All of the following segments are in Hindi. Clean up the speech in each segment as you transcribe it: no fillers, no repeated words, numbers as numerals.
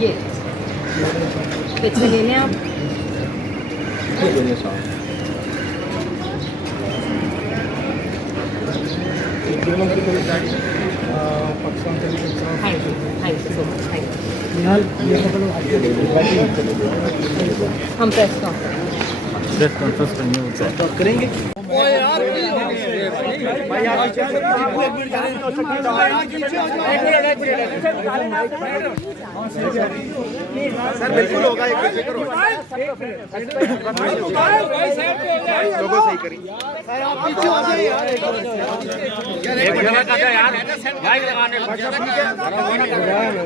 ये कितने लेने आप? Thank you so much. हम प्रेस कॉन्फ्रेंस करेंगे सर बिल्कुल होगा, एक पीछे करो, लोगो सही करिए। सर आप पीछे हो जाइए यार, एक जगह का यार माइक लगाने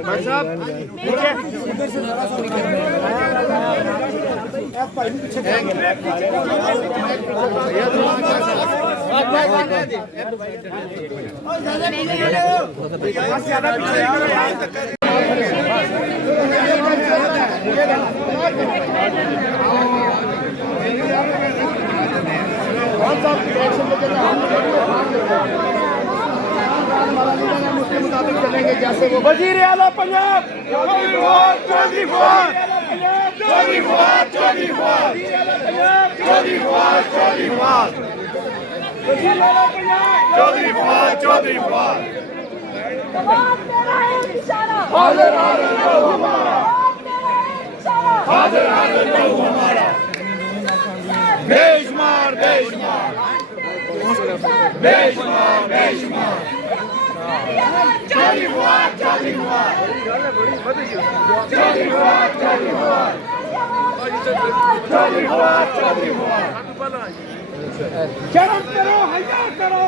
भाई साहब इधर से जरा सा पीछे वजीर आला पंजाब चौधरी फवाद बेशुमार शर्म करो, हया करो,